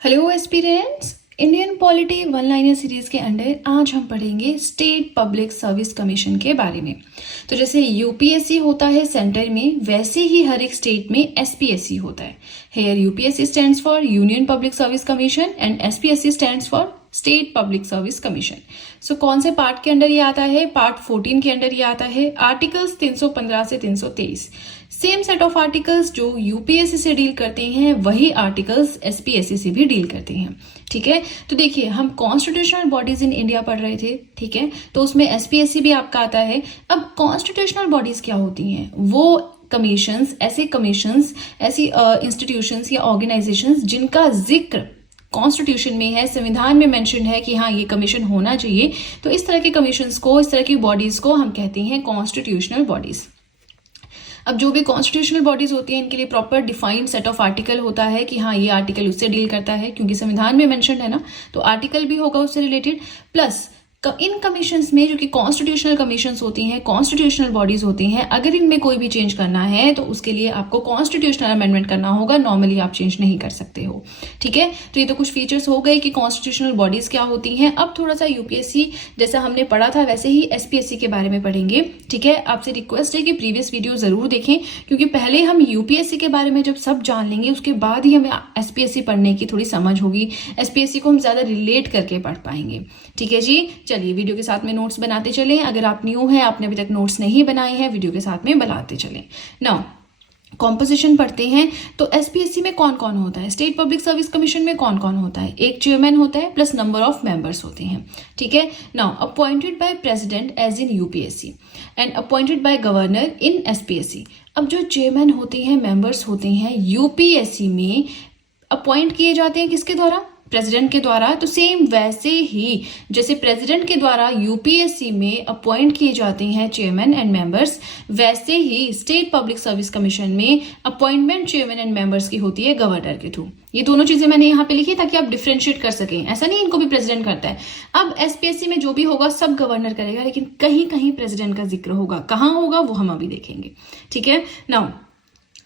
Hello aspirants, Indian polity one liner series के under आज हम पढ़ेंगे स्टेट पब्लिक सर्विस कमीशन के बारे में। तो जैसे यूपीएससी होता है सेंटर में, वैसे ही हर एक स्टेट में एसपीएससी होता है। Here UPSC stands for union public service commission and SPSC stands for state public service commission. So कौन से पार्ट के अंडर ये आता है? पार्ट 14 के अंडर ये आता है। आर्टिकल्स 315 से 323, सेम सेट ऑफ आर्टिकल्स जो यूपीएससी से डील करते हैं वही आर्टिकल्स एसपीएससी से भी डील करते हैं। ठीक है, तो देखिए हम कॉन्स्टिट्यूशनल बॉडीज इन इंडिया पढ़ रहे थे। ठीक है, तो उसमें एसपीएससी भी आपका आता है। अब कॉन्स्टिट्यूशनल बॉडीज क्या होती हैं? वो कमीशंस, ऐसी इंस्टीट्यूशंस या ऑर्गेनाइजेशंस जिनका जिक्र कॉन्स्टिट्यूशन में है, संविधान में मेंशन है कि हाँ ये कमीशन होना चाहिए। तो इस तरह के कमीशंस को, इस तरह की बॉडीज को हम कहते हैं कॉन्स्टिट्यूशनल बॉडीज। अब जो भी कॉन्स्टिट्यूशनल बॉडीज होती हैं इनके लिए proper defined set of article होता है कि हाँ ये आर्टिकल उससे डील करता है, क्योंकि संविधान में मेंशन है ना, तो आर्टिकल भी होगा उससे रिलेटेड। प्लस इन कमीशंस में जो कि कॉन्स्टिट्यूशनल कमीशंस होती हैं, कॉन्स्टिट्यूशनल बॉडीज होती हैं, अगर इनमें कोई भी चेंज करना है तो उसके लिए आपको कॉन्स्टिट्यूशनल अमेंडमेंट करना होगा। नॉर्मली आप चेंज नहीं कर सकते हो। ठीक है, तो ये तो कुछ फीचर्स हो गए कि कॉन्स्टिट्यूशनल बॉडीज क्या होती हैं। अब थोड़ा सा यूपीएससी जैसा हमने पढ़ा था वैसे ही एसपीएससी के बारे में पढ़ेंगे। ठीक है, आपसे रिक्वेस्ट है कि प्रीवियस वीडियो जरूर देखें, क्योंकि पहले हम यूपीएससी के बारे में जब सब जान लेंगे उसके बाद ही हमें एसपीएससी पढ़ने की थोड़ी समझ होगी। एसपीएससी को हम ज्यादा रिलेट करके पढ़ पाएंगे। ठीक है जी, चलिए वीडियो के साथ में नोट्स बनाते चलें। अगर आप न्यू हैं, आपने अभी तक नोट्स नहीं बनाए हैं, वीडियो के साथ में बनाते चलें। नाउ कॉम्पोजिशन पढ़ते हैं। तो एसपीएससी में कौन कौन होता है? स्टेट पब्लिक सर्विस कमीशन में कौन कौन होता है? एक चेयरमैन होता है प्लस नंबर ऑफ मेंबर्स होते हैं। ठीक है, now appointed by president as in UPSC and appointed by governor in SPSC. अब जो चेयरमैन होते हैं, मेंबर्स होते हैं, यूपीएससी में अपॉइंट किए जाते हैं किसके द्वारा? प्रेसिडेंट के द्वारा। तो सेम वैसे ही जैसे प्रेसिडेंट के द्वारा यूपीएससी में अपॉइंट किए जाते हैं चेयरमैन एंड मेंबर्स, वैसे ही स्टेट पब्लिक सर्विस कमीशन में अपॉइंटमेंट चेयरमैन एंड मेंबर्स की होती है गवर्नर के थ्रू। ये दोनों चीजें मैंने यहाँ पे लिखी ताकि आप डिफरेंशिएट कर सकें। ऐसा नहीं इनको भी प्रेसिडेंट करता है। अब एसपीएससी में जो भी होगा सब गवर्नर करेगा, लेकिन कहीं कहीं प्रेसिडेंट का जिक्र होगा। कहाँ होगा वो हम अभी देखेंगे। ठीक है, नाउ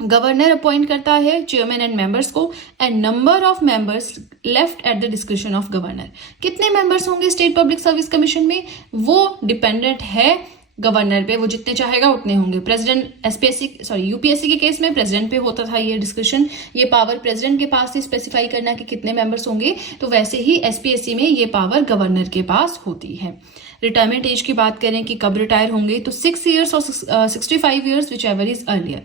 गवर्नर अपॉइंट करता है चेयरमैन एंड मेंबर्स को, and number of members left at the description of governor. कितने मेंबर्स होंगे स्टेट पब्लिक सर्विस कमीशन में? वो डिपेंडेंट है गवर्नर पे, वो जितने चाहेगा उतने होंगे। प्रेसिडेंट यूपीएससी के केस में प्रेसिडेंट पे होता था ये डिस्क्रिप्शन, ये पावर प्रेसिडेंट के पास ही स्पेसिफाई करना कि कितने मेंबर्स होंगे। तो वैसे ही एसपीएससी में ये पावर गवर्नर के पास होती है। रिटायरमेंट एज की बात करें कि कब रिटायर होंगे, तो 6 ईयर्स और 65 years which ever is earlier.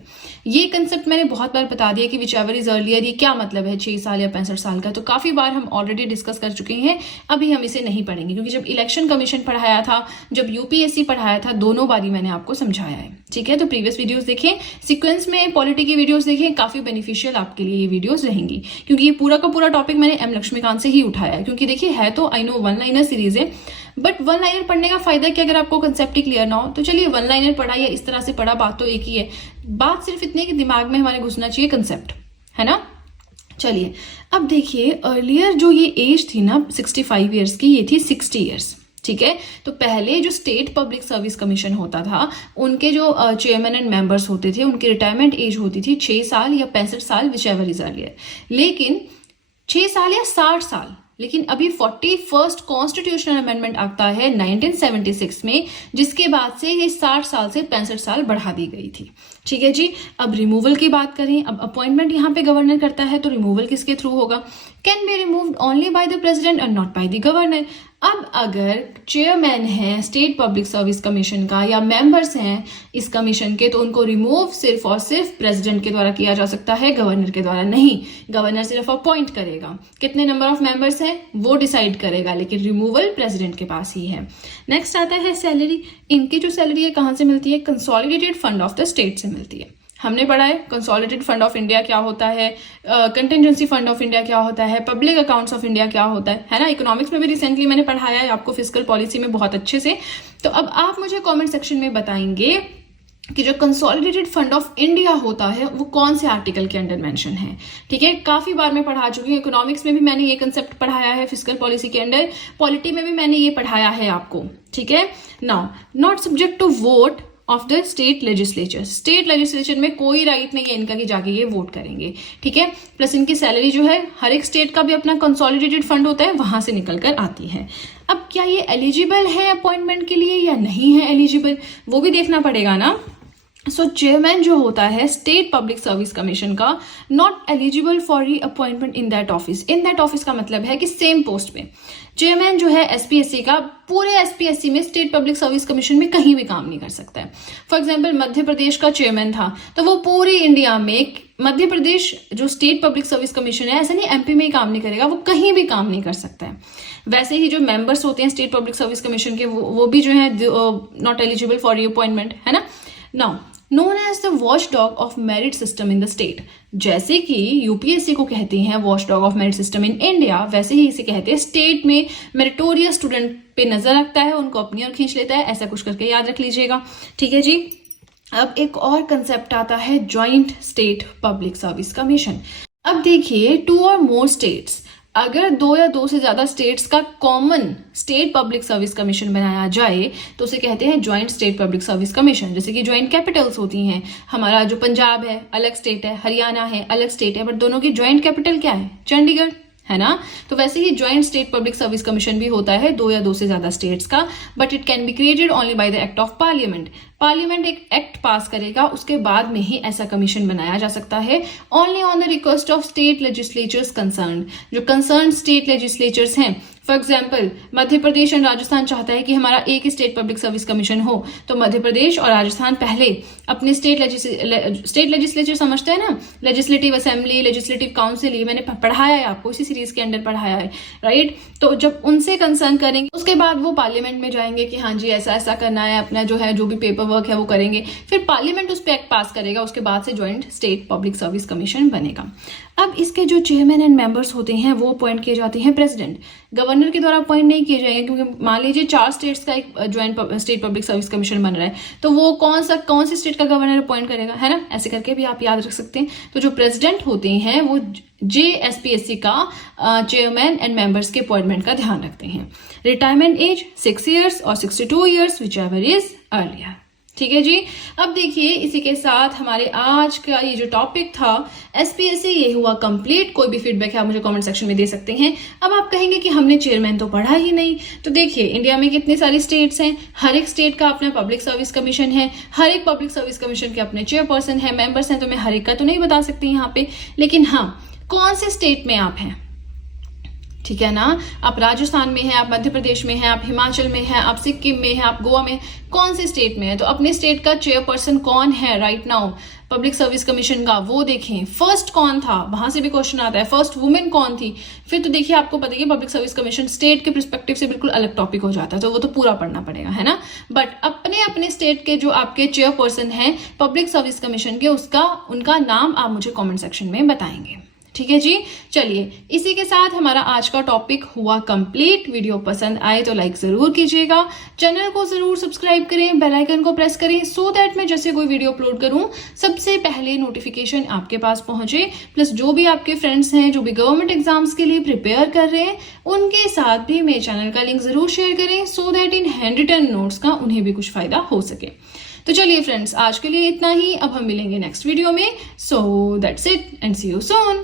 ये कंसेप्ट मैंने बहुत बार बता दिया कि विच एवर इज अर्लियर ये क्या मतलब है, 6 साल या 65 साल का। तो काफी बार हम ऑलरेडी डिस्कस कर चुके हैं, अभी हम इसे नहीं पढ़ेंगे, क्योंकि जब इलेक्शन कमीशन पढ़ाया था, जब यूपीएससी पढ़ाया था, दोनों बारी मैंने आपको समझाया है। ठीक है, तो प्रीवियस वीडियोस देखें, सीक्वेंस में पॉलिटी की वीडियोस देखें, काफी बेनिफिशियल आपके लिए ये वीडियोस रहेंगी, क्योंकि ये पूरा का पूरा टॉपिक मैंने एम लक्ष्मीकांत से ही उठाया है। क्योंकि देखिए है तो I know one liner series है, बट वन लाइनर पढ़ने का फायदा क्या? अगर आपको कंसेप्ट ही क्लियर ना हो तो चलिए वन लाइनर पढ़ा या इस तरह से पढ़ा, बात तो एक ही है। बात सिर्फ इतनी कि दिमाग में हमारे घुसना चाहिए कंसेप्ट, है ना। चलिए अब देखिए, अर्लियर जो ये एज थी ना 65 ईयर्स की, ये थी 60 ईयर्स। ठीक है, तो पहले जो स्टेट पब्लिक सर्विस कमीशन होता था, उनके जो चेयरमैन एंड मेंबर्स होते थे, उनकी रिटायरमेंट एज होती थी 6 साल या 65 साल, विच एवर इज अर्लियर। लेकिन 6 साल या 60 साल, लेकिन अभी 41st कॉन्स्टिट्यूशनल अमेंडमेंट आता है 1976 में, जिसके बाद से ये 60 साल से 65 साल बढ़ा दी गई थी। ठीक है जी, अब रिमूवल की बात करें। अब अपॉइंटमेंट यहाँ पे गवर्नर करता है, तो रिमूवल किसके थ्रू होगा? Can be removed only by the president and not by the governor. अब अगर चेयरमैन है स्टेट पब्लिक सर्विस कमीशन का या मेंबर्स हैं इस कमीशन के, तो उनको रिमूव सिर्फ और सिर्फ प्रेसिडेंट के द्वारा किया जा सकता है, गवर्नर के द्वारा नहीं। गवर्नर सिर्फ अपॉइंट करेगा, कितने नंबर ऑफ मेंबर्स हैं वो डिसाइड करेगा, लेकिन रिमूवल प्रेसिडेंट के पास ही है। नेक्स्ट आता है सैलरी। इनकी जो सैलरी है कहां से मिलती है? Consolidated fund of the state से मिलती है। हमने पढ़ा है कंसोलिडेटेड फंड ऑफ इंडिया क्या होता है, कंटिजेंसी फंड ऑफ इंडिया क्या होता है, पब्लिक अकाउंट्स ऑफ इंडिया क्या होता है ना। इकोनॉमिक्स में भी रिसेंटली मैंने पढ़ाया है आपको, फिस्कल पॉलिसी में बहुत अच्छे से। तो अब आप मुझे कमेंट सेक्शन में बताएंगे कि जो कंसोलिडेटेड फंड ऑफ इंडिया होता है वो कौन से आर्टिकल के अंडर मेंशन है। ठीक है, काफी बार मैं पढ़ा चुकी हूँ। इकोनॉमिक्स में भी मैंने ये कंसेप्ट पढ़ाया है, फिस्कल पॉलिसी के अंडर, पॉलिटी में भी मैंने ये पढ़ाया है आपको। ठीक है, now not subject to vote of the state legislature. State legislature में कोई राइट नहीं है इनका कि जाके ये वोट करेंगे, ठीक है। प्लस इनकी सैलरी जो है हर एक स्टेट का भी अपना कंसोलिडेटेड फंड होता है, वहां से निकल कर आती है। अब क्या ये एलिजिबल है अपॉइंटमेंट के लिए या नहीं है एलिजिबल, वो भी देखना पड़ेगा ना। सो चेयरमैन जो होता है स्टेट पब्लिक सर्विस कमीशन का, नॉट एलिजिबल फॉर री appointment in that office. In that office का मतलब है कि सेम पोस्ट पे चेयरमैन जो है एसपीएससी का, पूरे एसपीएससी में स्टेट पब्लिक सर्विस कमीशन में कहीं भी काम नहीं कर सकता है। फॉर एग्जाम्पल मध्य प्रदेश का चेयरमैन था तो वो पूरी इंडिया में, मध्य प्रदेश जो स्टेट पब्लिक सर्विस कमीशन है, ऐसा नहीं एमपी में ही काम नहीं करेगा, वो कहीं भी काम नहीं कर सकता है। वैसे ही जो मेंबर्स होते हैं स्टेट पब्लिक सर्विस कमीशन के, वो भी जो है नॉट एलिजिबल फॉर री अपॉइंटमेंट, है ना। Now known as the watchdog of merit system in the state। जैसे कि यूपीएससी को कहते हैं watchdog of merit system in India, वैसे ही इसे कहते हैं स्टेट में मेरिटोरियस स्टूडेंट पे नजर रखता है, उनको अपनी ओर खींच लेता है, ऐसा कुछ करके याद रख लीजिएगा, ठीक है जी। अब एक और कंसेप्ट आता है joint state public service commission. अब देखिए 2 और मोर स्टेट्स, अगर 2 या 2 से ज्यादा स्टेट्स का common state public service commission बनाया जाए तो उसे कहते हैं joint state public service commission. जैसे कि ज्वाइंट कैपिटल्स होती हैं, हमारा जो पंजाब है अलग स्टेट है, हरियाणा है अलग स्टेट है, बट दोनों की ज्वाइंट कैपिटल क्या है, चंडीगढ़, है ना। तो वैसे ही joint state public service commission भी होता है 2 या 2 से ज्यादा स्टेट्स का, but it can be created only by the act of parliament. Parliament एक एक्ट पास करेगा, उसके बाद में ही ऐसा कमीशन बनाया जा सकता है, only on the request of state legislatures concern. जो कंसर्न स्टेट लेजिस्लेचर्स हैं, for example Madhya Pradesh and Rajasthan चाहता है कि हमारा एक ही स्टेट पब्लिक सर्विस कमीशन हो, तो मध्य प्रदेश और राजस्थान पहले अपने स्टेट लेजिस्लेचर समझते हैं ना, लेजिस्लेटिव असेंबली, लेजिस्लेटिव काउंसिल, ये मैंने पढ़ाया है आपको, इसी सीरीज के अंदर पढ़ाया है, राइट। तो जब उनसे कंसर्न करेंगे उसके बाद वो पार्लियामेंट में जाएंगे कि हाँ जी ऐसा ऐसा करना है, अपना जो है जो भी पेपर वर्क है वो करेंगे, फिर पार्लियामेंट उस पर एक्ट पास करेगा, उसके बाद से joint state public service commission बनेगा। अब इसके जो चेयरमैन एंड मेंबर्स होते हैं वो अपॉइंट किए जाते हैं प्रेसिडेंट, गवर्नर के द्वारा अपॉइंट नहीं किए जाएंगे, क्योंकि मान लीजिए 4 स्टेट्स का एक joint state public service commission बन रहा है, तो वो कौन सी स्टेट का गवर्नर अपॉइंट करेगा, है ना। ऐसे करके भी आप याद रख सकते हैं। तो जो प्रेसिडेंट होते हैं वो जेएसपीएससी का चेयरमैन एंड मेंबर्स के अपॉइंटमेंट का ध्यान रखते हैं। रिटायरमेंट एज 6 ईयर्स और 62 years which ever is earlier, ठीक है जी। अब देखिए इसी के साथ हमारे आज का ये जो टॉपिक था एसपीएससी ये हुआ कंप्लीट। कोई भी फीडबैक है आप मुझे कमेंट सेक्शन में दे सकते हैं। अब आप कहेंगे कि हमने चेयरमैन तो पढ़ा ही नहीं, तो देखिए इंडिया में कितने सारी स्टेट्स हैं, हर एक स्टेट का अपना पब्लिक सर्विस कमीशन है, हर एक पब्लिक सर्विस कमीशन के अपने चेयरपर्सन है, मेंबर्स हैं, तो मैं हर एक का तो नहीं बता सकती यहाँ पे, लेकिन हाँ कौन से स्टेट में आप हैं, ठीक है ना। आप राजस्थान में हैं, आप मध्य प्रदेश में हैं, आप हिमाचल में हैं, आप सिक्किम में हैं, आप गोवा में, कौन से स्टेट में है, तो अपने स्टेट का चेयरपर्सन कौन है right now public service commission का वो देखें। फर्स्ट कौन था, वहां से भी क्वेश्चन आता है, फर्स्ट वुमेन कौन थी। फिर तो देखिए आपको पता है पब्लिक सर्विस कमीशन स्टेट के पर्सपेक्टिव से बिल्कुल अलग टॉपिक हो जाता है, तो वो तो पूरा पढ़ना पड़ेगा, है ना। बट अपने अपने स्टेट के जो आपके चेयरपर्सन हैं पब्लिक सर्विस कमीशन के, उनका नाम आप मुझे कॉमेंट सेक्शन में बताएंगे, ठीक है जी। चलिए इसी के साथ हमारा आज का टॉपिक हुआ कंप्लीट। वीडियो पसंद आए तो लाइक जरूर कीजिएगा, चैनल को जरूर सब्सक्राइब करें, बेल आइकन को प्रेस करें, सो दैट मैं जैसे कोई वीडियो अपलोड करूं सबसे पहले नोटिफिकेशन आपके पास पहुंचे। प्लस जो भी आपके फ्रेंड्स हैं जो भी गवर्नमेंट एग्जाम्स के लिए प्रिपेयर कर रहे हैं उनके साथ भी मेरे चैनल का लिंक जरूर शेयर करें, so that in hand written notes का उन्हें भी कुछ फायदा हो सके। तो चलिए फ्रेंड्स आज के लिए इतना ही, अब हम मिलेंगे नेक्स्ट वीडियो में। So that's it and see you soon.